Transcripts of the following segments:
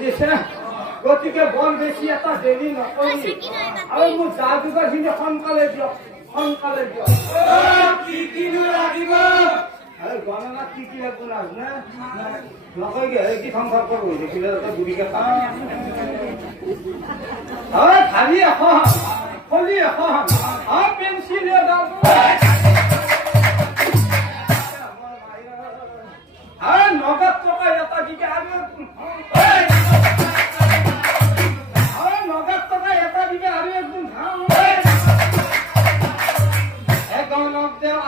বুজিছে গতিকে বৰ বেছি এটা দেৰি নকৰি আৰু মোৰ যা যোগাৰখিনি সোনকালে দিয়ক সোনকালে দিয়ক কি কিনো লাগিব গণনা কি কি লাগব না নকয় কি সংসাৰ কৰো দেখিলে বুঢ়ীকে খালি এখন খলি এখন পেঞ্চিল নগদ টকা এটা দিকে আৰু নগদ টকা এটা দিকে আৰু একদিন গণক দেও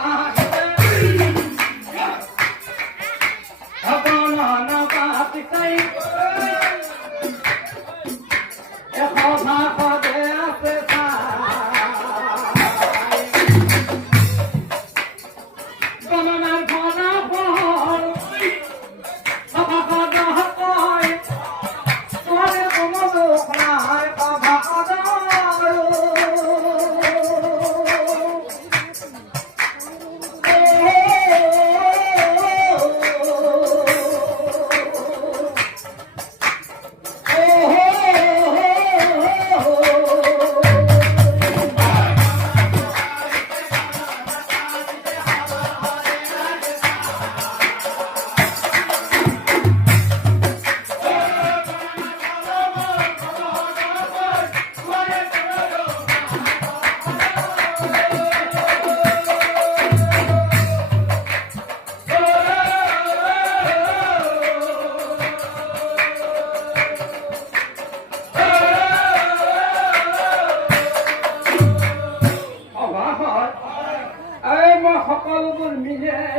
সকলোবোৰ মিলাই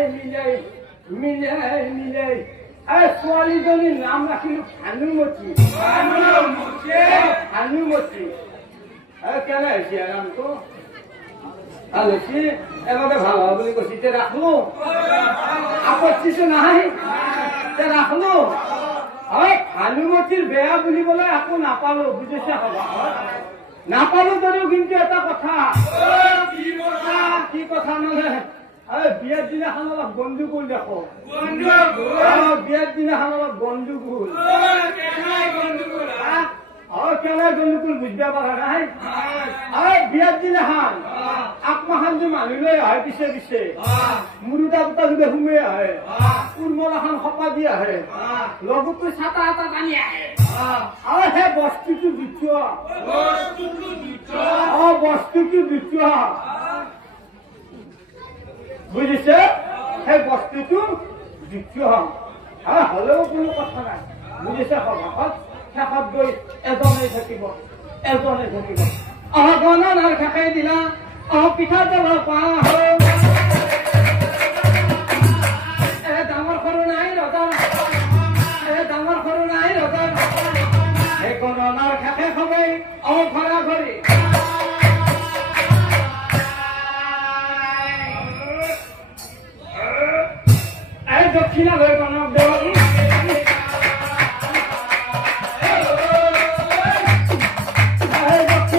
ছোৱালীজনীৰ নাম ৰাখিলো ভানুমতী কেনে হৈছে নামটো ভাল হৈছে এবাৰে ভাল হ'ব বুলি কৈছে এতিয়া ৰাখলো আপত্তিটো নাই এতিয়া ৰাখলো ভানুমতীৰ বেয়া বুলিবলৈ একো নাপালো বুজিছে নাপালো যদিও কিন্তু এটা কথা কি কথা মানে বিয়াৰ দিনাখন অলপ গণ্ডগোল দেখো বিয়াৰ দিনাখন অলপ গণ্ডগোল কেনে গণ্ডগোল বুজিব পৰা নাই বিয়াৰ দিনাখন আকমাখান যে মানুহ লৈ আহে পিছে পিছে মুৰুদা পুতা যদি সোমাই আহে কুৰমলাখান সপা দি আহে লগতো চাটা এটা টানি আহে আৰু সেই বস্তুটো বিচোৱা বস্তুটো বিচোৱা বুজিছে সেই বস্তুটো বিচোৱা হলেও কোনো কথা নাই বুজিছে সভাষত শেষত গৈ এজনে থাকিব গণনাৰ শেষে দিনা পিঠা তেল পা ডাঙৰ সৰু নাই ৰজা সেই গণনাৰ শেষে সময় ঘৰা ঘৰি দক্ষিণা লৈ গণক দেৱ